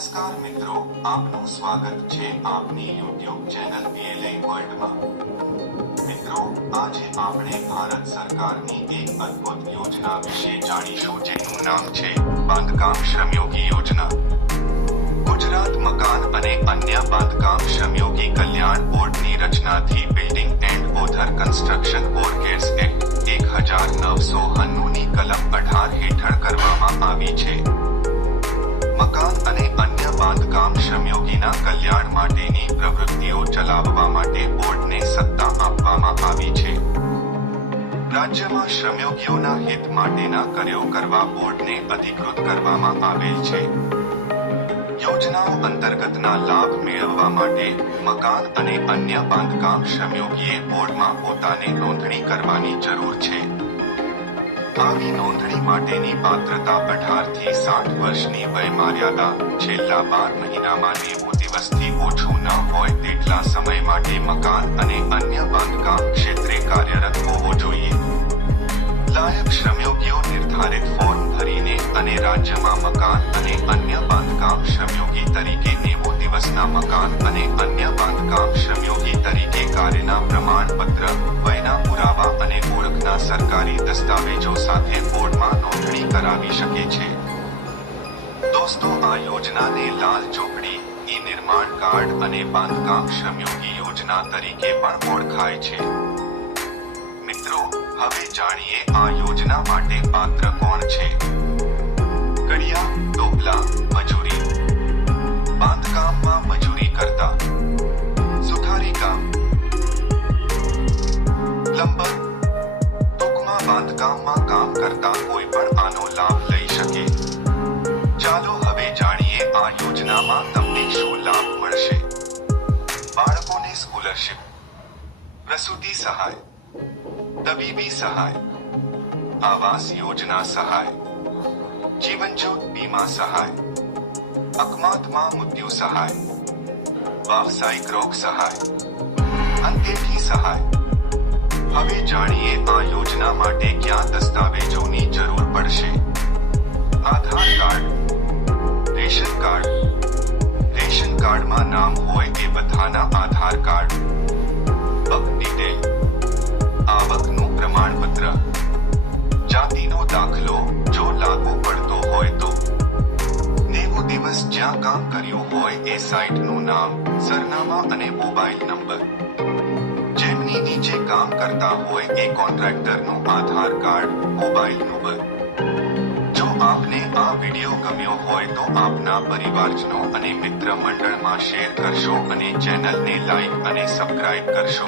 નમસ્કાર મિત્રો, આપનું સ્વાગત છે આપની યુટ્યુબ ચેનલ પીએલએ વર્લ્ડમાં મિત્રો, આજે આપણે ભારત સરકારની એક અદ્ભુત યોજના વિશે જાણીશું, જેનું નામ છે બાંધકામ શ્રમયોગી યોજના. ગુજરાત મકાન અને અન્ય બાંધકામ શ્રમયોગી કલ્યાણ બોર્ડની રચનાથી building and other construction workers act એક હજાર નવસો હન્નુની કલમ અઢાર હેઠળ કરવામાં આવી છે. મકાન અને બાંધકામ શ્રમયોગીના કલ્યાણ માટેની પ્રવૃત્તિઓ ચલાવવા માટે બોર્ડને સત્તા આપવામાં આવી છે. રાજ્યમાં શ્રમયોગીઓના હિત માટેના કાર્યો કરવા બોર્ડને અધિકૃત કરવામાં આવેલ છે. યોજનાઓ અંતર્ગતના લાભ મેળવવા માટે મકાન અને અન્ય બાંધકામ શ્રમયોગીએ બોર્ડમાં પોતાને નોંધણી કરવાની જરૂર છે. આવી નોંધણી માટેની પાત્રતા અઢારથી સાઠ વર્ષની વયમર્યાદા. છેલ્લા બાર મહિનામાં નેવું દિવસથી ઓછું ન હોય તેટલા સમય માટે મકાન અને અન્ય બાંધકામ ક્ષેત્રે કાર્યરત હોવો જોઈએ. લાયક શ્રમયોગીઓ નિર્ધારિત ફોર્મ ભરીને અને રાજ્યમાં મકાન અને અન્ય બાંધકામ છે. દોસ્તો, આ યોજનાને લાલ ચોકડી, ઈ નિર્માણ કાર્ડ અને બાંધકામ શ્રમયોગી યોજના તરીકે પણ ઓળખાય છે. મિત્રો, હવે જાણીએ આ યોજના માટે પાત્ર કોણ છે? કડિયા ટોપલા મજૂરી. બાંધકામમાં મજૂરી કરતા. સુથારી કામ પ્લમ્બર ટૂંકમાં બાંધકામમાં કામ કરતા કોઈ પણ આનો લાભ આ યોજનામાં તમને શું લાભ મળશે? બાળકોને સ્કોલરશિપ, પ્રસૂતિ સહાય, તબીબી સહાય, આવાસ યોજના સહાય, જીવનજ્યોત બીમા સહાય, અકસ્માતમાં મૃત્યુ સહાય, વ્યાવસાયિક રોગ સહાય અંતેથી સહાય. હવે જાણીએ આ યોજના એ આધાર કાર્ડ બક ડિટેલ આવકનું પ્રમાણપત્ર, જાતિનો દાખલો જો લાગુ પડતો હોય તો. નેવું દિવસ જ્યાં કામ કર્યું હોય એ સાઇટનું નામ, સરનામા અને મોબાઈલ નંબર. જેમની નીચે કામ કરતા હોય એ કોન્ટ્રાક્ટરનો આધાર કાર્ડ, મોબાઈલ નંબર. આ વીડિયો ગમ્યો હોય તો આપના પરિવારજનો અને મિત્ર મંડળમાં શેર કરશો અને ચેનલને લાઈક અને સબસ્ક્રાઇબ કરશો.